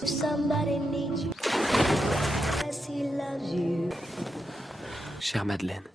Somebody needs you as he loves you. Chère Madeleine.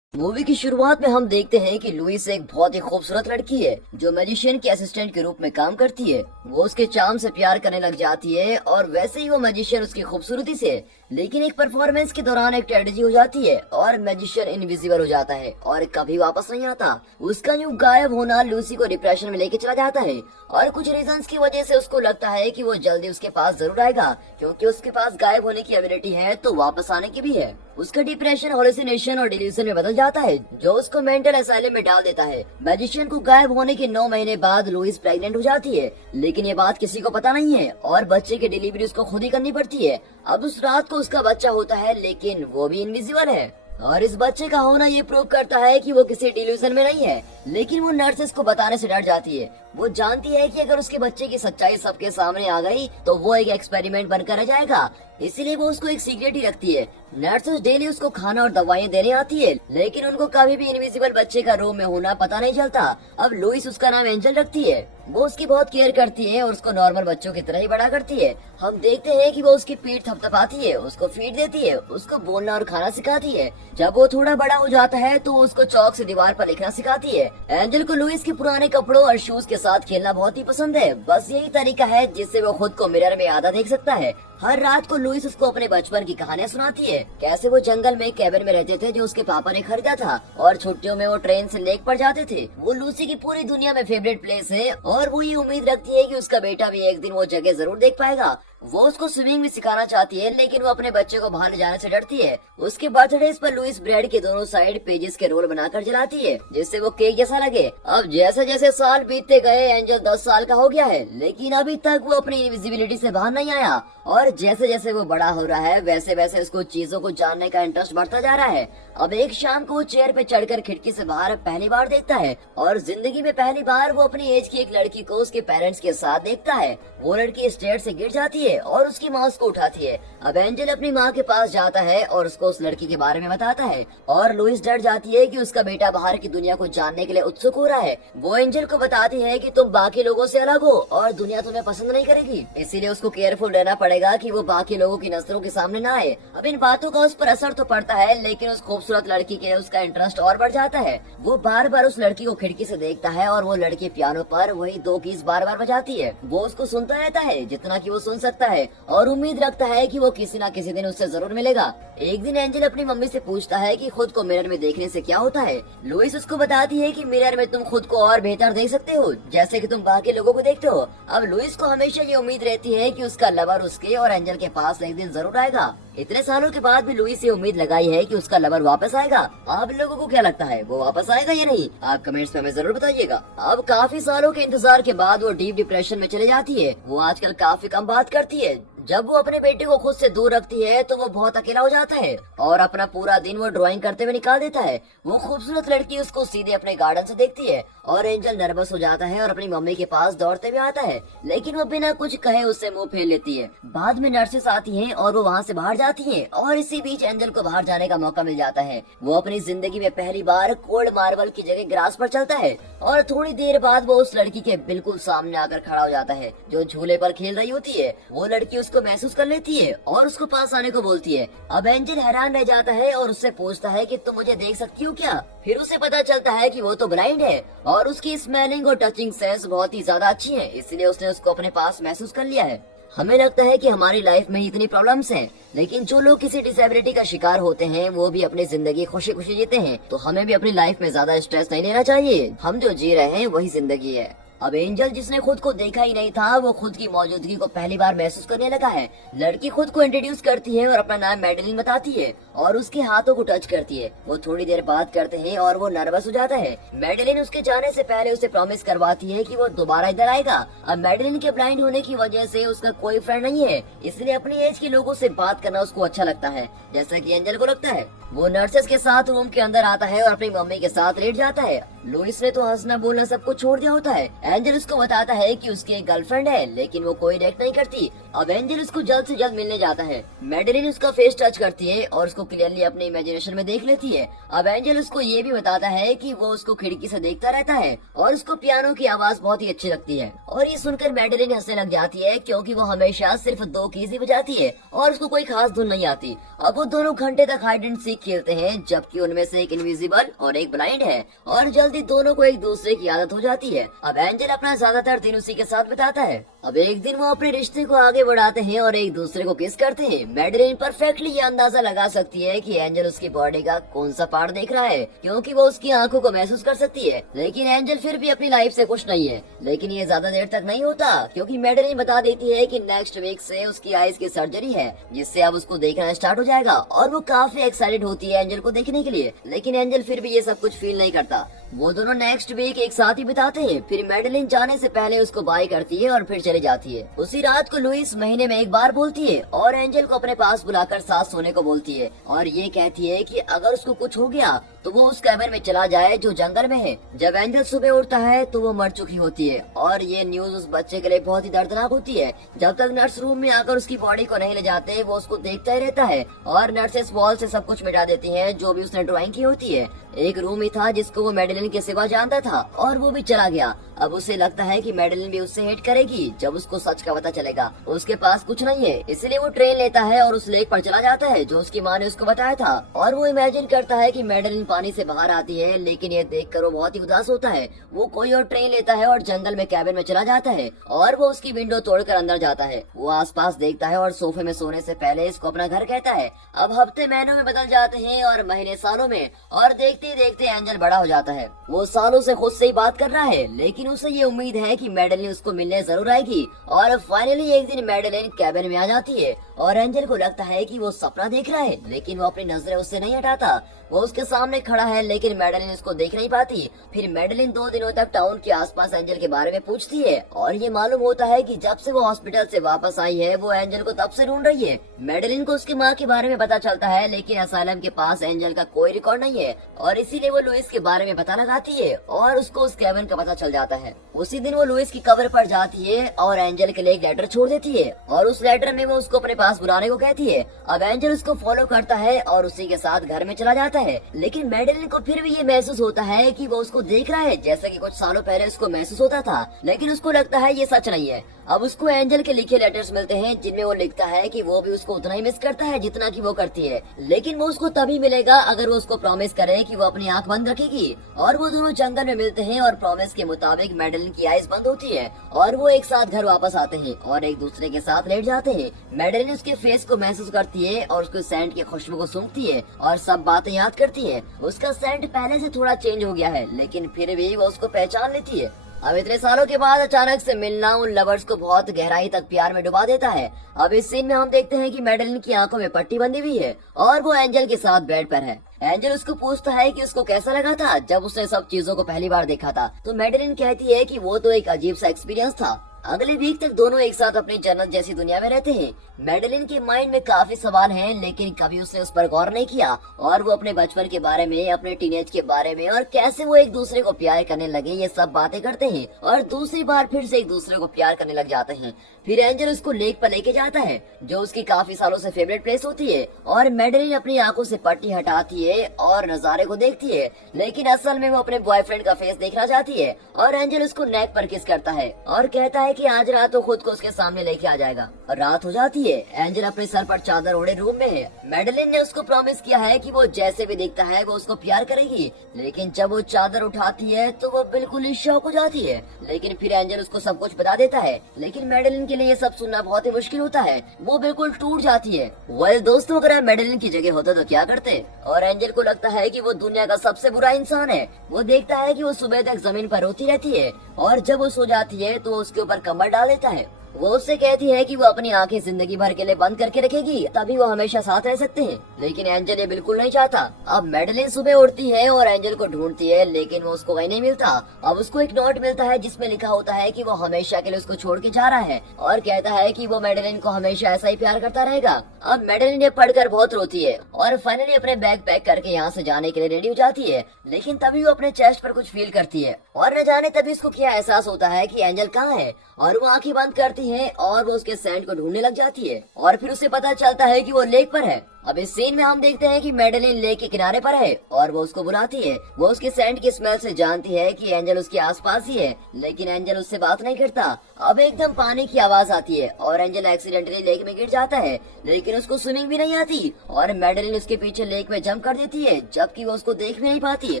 Movie की शुरुआत में हम देखते हैं कि लुइस एक बहुत ही खूबसूरत लड़की है जो मैजिशियन के असिस्टेंट के रूप में काम करती है। वो उसके चार्म से प्यार करने लग जाती है और वैसे ही वो मैजिशियन उसकी खूबसूरती से। लेकिन एक परफॉर्मेंस के दौरान एक ट्रेजेडी हो जाती है और मैजिशियन इनविजिबल हो जाता है और कभी वापस नहीं आता। उसका यूं गायब होना लूसी को डिप्रेशन में लेके चला जाता है और कुछ रीजंस की वजह से उसको लगता है कि वो जल्दी उसके पास जरूर आएगा, क्योंकि उसके पास गायब होने की एबिलिटी है तो वापस आने की भी है। उसका डिप्रेशन हॉलुसिनेशन और डिल्यूजन में बदल जाता है जो उसको मेंटल असाइलम में डाल देता है। मैजिशियन को गायब होने के 9 महीने बाद लुइस प्रेग्नेंट हो जाती है, लेकिन ये बात किसी को पता नहीं है और बच्चे की डिलीवरी उसको खुद ही करनी पड़ती है। अब उस रात को उसका बच्चा होता है, लेकिन वो भी इनविजिबल है और इस बच्चे का होना ये प्रूव करता है कि वो किसी डिल्यूजन में नहीं है। लेकिन वो नर्सेस को बताने से डर जाती है। वो जानती है कि अगर उसके बच्चे की सच्चाई सबके सामने आ गई तो वो एक एक्सपेरिमेंट बनकर रह जाएगा, इसीलिए वो उसको एक सीक्रेट ही रखती है। नर्सेस डेली उसको खाना और दवाइयाँ देने आती है, लेकिन उनको कभी भी इनविजिबल बच्चे का रूम में होना पता नहीं चलता। अब लुइस उसका नाम एंजल रखती है। वो उसकी बहुत केयर करती है और उसको नॉर्मल बच्चों की तरह ही बड़ा करती है। हम देखते हैं कि वो उसकी पीठ थपथपाती है, उसको फीड देती है, उसको बोलना और खाना सिखाती है। जब वो थोड़ा बड़ा हो जाता है तो उसको चौक से दीवार पर लिखना सिखाती है। एंजल को लुइस के पुराने कपड़ों और शूज के साथ खेलना बहुत ही पसंद है। बस यही तरीका है जिससे वो खुद को मिरर में आधा देख सकता है। हर रात को लुइस उसको अपने बचपन की कहानियां सुनाती है, कैसे वो जंगल में कैबिन में रहते थे जो उसके पापा ने खरीदा था और छुट्टियों में वो ट्रेन से लेक पर जाते थे। वो लूसी की पूरी दुनिया में फेवरेट प्लेस है और वो ये उम्मीद रखती है कि उसका बेटा भी एक दिन वो जगह जरूर देख पाएगा। वो उसको स्विमिंग भी सिखाना चाहती है, लेकिन वो अपने बच्चे को बाहर ले जाने से डरती है। उसके बर्थडे पर लुइस ब्रेड के दोनों साइड पेजेस के रोल बनाकर जलाती है जिससे वो केक जैसा लगे। अब जैसे जैसे साल बीतते गए एंजल 10 साल का हो गया है, लेकिन अभी तक वो अपनी इनविजिबिलिटी से बाहर नहीं आया और जैसे जैसे वो बड़ा हो रहा है वैसे वैसे उसको चीजों को जानने का इंटरेस्ट बढ़ता जा रहा है। अब एक शाम को वो चेयर पे चढ़कर खिड़की से बाहर पहली बार देखता है और जिंदगी में पहली बार वो अपनी एज की एक लड़की को उसके पेरेंट्स के साथ देखता है। वो लड़की स्टेयर से गिर जाती है और उसकी माँ उसको उठाती है। अब एंजल अपनी माँ के पास जाता है और उसको उस लड़की के बारे में बताता है और लुइस डर जाती है कि उसका बेटा बाहर की दुनिया को जानने के लिए उत्सुक हो रहा है। वो एंजल को बताती है कि तुम बाकी लोगों से अलग हो और दुनिया तुम्हें पसंद नहीं करेगी, इसीलिए उसको केयरफुल रहना पड़ेगा कि वो बाकी लोगों की नजरों के सामने ना आए। अब इन बातों का उस पर असर तो पड़ता है, लेकिन उस खूबसूरत लड़की के उसका इंटरेस्ट और बढ़ जाता है। वो बार बार उस लड़की को खिड़की से देखता है और वो लड़की पियानो पर वही 2 कीज बार बार बजाती है। वो उसको सुनता रहता है जितना कि वो सुन सकता है और उम्मीद रखता है कि वो किसी न किसी दिन उससे जरूर मिलेगा। एक दिन एंजल अपनी मम्मी से पूछता है कि खुद को मिरर में देखने से क्या होता है। लुइस उसको बताती है कि मिरर में तुम खुद को और बेहतर देख सकते हो, जैसे कि तुम बाकी लोगों को देखते हो। अब लुइस को हमेशा ये उम्मीद रहती है कि उसका लवर उसके और एंजल के पास एक दिन जरूर आएगा। इतने सालों के बाद भी लुइस ये उम्मीद लगाई है कि उसका लवर वापस आएगा। आप लोगों को क्या लगता है, वो वापस आएगा या नहीं? आप कमेंट्स में हमें जरूर बताइएगा। अब काफी सालों के इंतजार के बाद वो डीप डिप्रेशन में चले जाती है। वो आजकल काफी कम बात करती है। जब वो अपने बेटे को खुद से दूर रखती है तो वो बहुत अकेला हो जाता है और अपना पूरा दिन वो ड्राइंग करते हुए निकाल देता है। वो खूबसूरत लड़की उसको सीधे अपने गार्डन से देखती है और एंजल नर्वस हो जाता है और अपनी मम्मी के पास दौड़ते हुए आता है, लेकिन वो बिना कुछ कहे उससे मुंह फेर लेती है। बाद में नर्सेस आती हैं और वो वहाँ से बाहर जाती हैं और इसी बीच एंजल को बाहर जाने का मौका मिल जाता है। वो अपनी जिंदगी में पहली बार कोल्ड मार्बल की जगह ग्रास पर चलता है और थोड़ी देर बाद वो उस लड़की के बिल्कुल सामने आकर खड़ा हो जाता है जो झूले पर खेल रही होती है। वो लड़की उसको महसूस कर लेती है और उसको पास आने को बोलती है। अब एंजल हैरान रह जाता है और उससे पूछता है कि तुम मुझे देख सकती हो क्या? फिर उसे पता चलता है कि वो तो ब्लाइंड है और उसकी स्मेलिंग और टचिंग सेंस बहुत ही ज्यादा अच्छी है, इसलिए उसने उसको अपने पास महसूस कर लिया है। हमें लगता है कि हमारी लाइफ में इतनी प्रॉब्लम्स हैं, लेकिन जो लोग किसी डिसेबिलिटी का शिकार होते हैं वो भी अपनी जिंदगी खुशी खुशी जीते हैं। तो हमें भी अपनी लाइफ में ज्यादा स्ट्रेस नहीं लेना चाहिए। हम जो जी रहे हैं वही जिंदगी है। अब एंजल जिसने खुद को देखा ही नहीं था वो खुद की मौजूदगी को पहली बार महसूस करने लगा है। लड़की खुद को इंट्रोड्यूस करती है और अपना नाम मैडेलिन बताती है और उसके हाथों को टच करती है। वो थोड़ी देर बात करते हैं और वो नर्वस हो जाता है। मैडेलिन उसके जाने से पहले उसे प्रॉमिस करवाती है कि वो दोबारा इधर आएगा। अब मैडेलिन के ब्लाइंड होने की वजह से उसका कोई फ्रेंड नहीं है, इसलिए अपनी एज के लोगों से बात करना उसको अच्छा लगता है, जैसा कि एंजल को लगता है। वो नर्सेस के साथ रूम के अंदर आता है और अपनी मम्मी के साथ लेट जाता है। लुइस ने तो हंसना बोलना सब कुछ छोड़ दिया होता है। एंजल उसको बताता है कि उसकी एक गर्लफ्रेंड है, लेकिन वो कोई रिएक्ट नहीं करती। अब एंजल उसको जल्द से जल्द मिलने जाता है। मैडेलिन उसका फेस टच करती है और उसको क्लियरली अपने इमेजिनेशन में देख लेती है। अब एंजल उसको ये भी बताता है कि वो उसको खिड़की से देखता रहता है और उसको पियानो की आवाज बहुत ही अच्छी लगती है। और ये सुनकर मैडेलिन हंसने लग जाती है, क्योंकि वो हमेशा सिर्फ 2 कीज ही बजाती है और उसको कोई खास धुन नहीं आती। अब वो दोनों घंटे तक हाइड एंड सीक खेलते हैं, जबकि उनमें से एक इनविजिबल और एक ब्लाइंड है और जल्दी दोनों को एक दूसरे की आदत हो जाती है। अब एंजल अपना ज्यादातर दिन उसी के साथ बिताता है। अब एक दिन वो अपने रिश्ते को आगे बढ़ाते हैं और एक दूसरे को किस करते हैं। मैडेलिन परफेक्टली ये अंदाजा लगा सकती है कि एंजल उसकी बॉडी का कौन सा पार्ट देख रहा है, क्योंकि वो उसकी आंखों को महसूस कर सकती है। लेकिन एंजल फिर भी अपनी लाइफ से खुश नहीं है। लेकिन ये ज्यादा देर तक नहीं होता, क्योंकि मैडेलिन बता देती है कि नेक्स्ट वीक से उसकी आईज की सर्जरी है, जिससे अब उसको देखना स्टार्ट हो जाएगा। और वो काफी एक्साइटेड होती है एंजल को देखने के लिए। लेकिन एंजल फिर भी ये सब कुछ फील नहीं करता। वो दोनों नेक्स्ट वीक एक साथ ही बिताते हैं। फिर मैडेलिन जाने से पहले उसको बाय करती है और फिर चली जाती है। उसी रात को लुइस महीने में एक बार बोलती है और एंजल को अपने पास बुलाकर साथ सोने को बोलती है और ये कहती है कि अगर उसको कुछ हो गया तो वो उस कैबिन में चला जाए जो जंगल में है। जब एंजल सुबह उठता है तो वो मर चुकी होती है और ये न्यूज उस बच्चे के लिए बहुत ही दर्दनाक होती है। जब तक नर्स रूम में आकर उसकी बॉडी को नहीं ले जाते, वो उसको देखता ही रहता है और नर्सेस वॉल से सब कुछ मिटा देती हैं जो भी उसने ड्राइंग की होती है। एक रूम ही था जिसको वो मैडेलिन के सिवा जानता था और वो भी चला गया। अब उसे लगता है कि मैडेलिन भी उससे हेट करेगी जब उसको सच का पता चलेगा। उसके पास कुछ नहीं है, इसलिए वो ट्रेन लेता है और उस लेक पर चला जाता है जो उसकी माँ ने उसको बताया था। और वो इमेजिन करता है कि मैडेलिन पानी से बाहर आती है, लेकिन ये देखकर वो बहुत ही उदास होता है। वो कोई और ट्रेन लेता है और जंगल में कैबिन में चला जाता है और वो उसकी विंडो तोड़कर अंदर जाता है। वो आसपास देखता है और सोफे में सोने से पहले इसको अपना घर कहता है। अब हफ्ते महीनों में बदल जाते हैं और महीने सालों में, और देखते देखते एंजल बड़ा हो जाता है। वो सालों से खुद से ही बात कर रहा है, लेकिन उसे ये उम्मीद है कि मैडेलिन उसको मिलने जरूर आएगी। और फाइनली एक दिन मैडेलिन कैबिन में आ जाती है और एंजल को लगता है कि वो सपना देख रहा है, लेकिन वो अपनी नजरें उससे नहीं हटाता। वो उसके सामने खड़ा है, लेकिन मैडेलिन उसको देख नहीं पाती। फिर मैडेलिन 2 दिनों तक टाउन के आसपास एंजल के बारे में पूछती है और ये मालूम होता है कि जब से वो हॉस्पिटल से वापस आई है वो एंजल को तब से ढूंढ रही है। मैडेलिन को उसकी माँ के बारे में पता चलता है, लेकिन असाइलम के पास एंजल का कोई रिकॉर्ड नहीं है और इसीलिए वो लुइस के बारे में पता लगाती है और उसको उस कैबिन का पता चल जाता है। उसी दिन वो लुइस की कब्र पर जाती है और एंजल के लिए एक लेटर छोड़ देती है और उस लेटर में वो उसको अपने पास बुलाने को कहती है। अब एंजल उसको फॉलो करता है और उसी के साथ घर में चला जाता है। लेकिन मैडेलिन को फिर भी ये महसूस होता है कि वो उसको देख रहा है, जैसा कि कुछ सालों पहले उसको महसूस होता था, लेकिन उसको लगता है ये सच नहीं है। अब उसको एंजल के लिखे लेटर्स मिलते हैं जिनमें वो लिखता है कि वो भी उसको उतना ही मिस करता है जितना कि वो करती है, लेकिन वो उसको तभी मिलेगा अगर वो उसको प्रॉमिस करे कि वो अपनी आंख बंद रखेगी। और वो दोनों जंगल में मिलते हैं और प्रॉमिस के मुताबिक मैडेलिन की आइज बंद होती है और वो एक साथ घर वापस आते हैं और एक दूसरे के साथ लेट जाते हैं। मैडेलिन उसके फेस को महसूस करती है और उसके सेंट की खुशबू को सूंघती है और सब बातें याद करती है। उसका सेंट पहले से थोड़ा चेंज हो गया है, लेकिन फिर भी वो उसको पहचान लेती है। अब इतने सालों के बाद अचानक से मिलना उन लवर्स को बहुत गहराई तक प्यार में डुबा देता है। अब इस सीन में हम देखते हैं कि मैडेलिन की आंखों में पट्टी बंधी हुई है और वो एंजल के साथ बेड पर है। एंजल उसको पूछता है कि उसको कैसा लगा था जब उसने सब चीजों को पहली बार देखा था, तो मैडेलिन कहती है कि वो तो एक अजीब सा एक्सपीरियंस था। अगले वीक तक दोनों एक साथ अपनी जन्नत जैसी दुनिया में रहते हैं। मैडेलिन के माइंड में काफी सवाल हैं, लेकिन कभी उसने उस पर गौर नहीं किया और वो अपने बचपन के बारे में, अपने टीनेज के बारे में और कैसे वो एक दूसरे को प्यार करने लगे, ये सब बातें करते हैं और दूसरी बार फिर से एक दूसरे को प्यार करने लग जाते हैं। फिर एंजल उसको लेक पर लेके जाता है जो उसकी काफी सालों से फेवरेट प्लेस होती है और मैडेलिन अपनी आंखों से पट्टी हटाती है और नजारे को देखती है, लेकिन असल में वो अपने बॉयफ्रेंड का फेस देखना चाहती है। और एंजल उसको नेक पर किस करता है और कहता है कि आज रात तो खुद को उसके सामने लेके आ जाएगा। और रात हो जाती है। एंजल अपने सर पर चादर ओढ़े रूम में है। मैडेलिन ने उसको प्रॉमिस किया है कि वो जैसे भी दिखता है वो उसको प्यार करेगी, लेकिन जब वो चादर उठाती है तो वो बिल्कुल ही शॉक हो जाती है। लेकिन फिर एंजल उसको सब कुछ बता देता है, लेकिन मैडेलिन के लिए ये सब सुनना बहुत ही मुश्किल होता है। वो बिल्कुल टूट जाती है। वेल दोस्तों, अगर आप मैडेलिन की जगह होते तो क्या करते? और एंजल को लगता है कि वो दुनिया का सबसे बुरा इंसान है। वो देखता है कि वो सुबह तक जमीन पर रोती रहती है और जब वो सो जाती है तो उसके ऊपर कम्बल डाल देता है वो उससे कहती है कि वो अपनी आंखें जिंदगी भर के लिए बंद करके रखेगी, तभी वो हमेशा साथ रह सकते हैं। लेकिन एंजल ये बिल्कुल नहीं चाहता। अब मैडेलिन सुबह उठती है और एंजल को ढूंढती है, लेकिन वो उसको कहीं नहीं मिलता। अब उसको एक नोट मिलता है जिसमें लिखा होता है कि वो हमेशा के लिए उसको छोड़ के जा रहा है और कहता है कि वो मैडेलिन को हमेशा ऐसा ही प्यार करता रहेगा। अब मैडेलिन ये पढ़कर बहुत रोती है और फाइनली अपने बैग पैक करके यहाँ से जाने के लिए रेडी हो जाती है। लेकिन तभी वो अपने चेस्ट पर कुछ फील करती है और न जाने तभी उसको क्या एहसास होता है कि एंजल कहाँ है, और वो आंखें बंद करती है और वो उसके सैंड को ढूंढने लग जाती है और फिर उसे पता चलता है कि वो लेक पर है। अब इस सीन में हम देखते हैं कि मैडेलिन लेक के किनारे पर है और वो उसको बुलाती है। वो उसके सैंड की स्मेल से जानती है कि एंजल उसके आसपास ही है, लेकिन एंजल उससे बात नहीं करता। अब एकदम पानी की आवाज आती है और एंजल एक्सीडेंटली लेक में गिर जाता है, लेकिन उसको स्विमिंग भी नहीं आती और मैडेलिन उसके पीछे लेक में जंप कर देती है, जबकि वो उसको देख भी नहीं पाती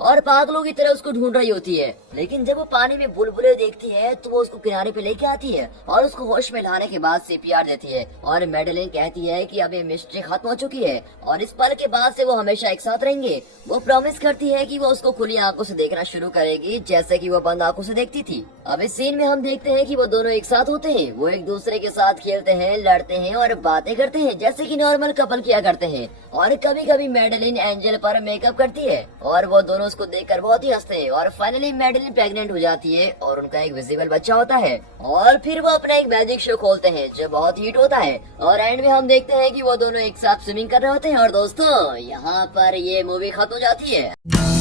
और पागलों की तरह उसको ढूंढ रही होती है। लेकिन जब वो पानी में बुलबुले देखती है तो वो उसको किनारे पे लेके आती है और उसको होश में लाने के बाद CPR देती है और मैडेलिन कहती है कि अब ये मिस्ट्री खत्म हो चुकी है और इस पल के बाद से वो हमेशा एक साथ रहेंगे। वो प्रॉमिस करती है कि वो उसको खुली आंखों से देखना शुरू करेगी, जैसे कि वो बंद आंखों से देखती थी। अब इस सीन में हम देखते हैं कि वो दोनों एक साथ होते हैं। वो एक दूसरे के साथ खेलते हैं, लड़ते हैं और बातें करते हैं जैसे कि नॉर्मल कपल किया करते हैं। और कभी कभी मैडेलिन एंजल पर मेकअप करती है और वो दोनों उसको देखकर बहुत ही हंसते हैं और फाइनली मैडेलिन प्रेग्नेंट हो जाती है और उनका एक विजिबल बच्चा होता है। और फिर वो अपना एक मैजिक शो खोलते हैं जो बहुत हिट होता है और एंड में हम देखते हैं कि वो दोनों एक साथ स्विमिंग कर रहे होते हैं। और दोस्तों यहाँ पर ये मूवी खत्म हो जाती है।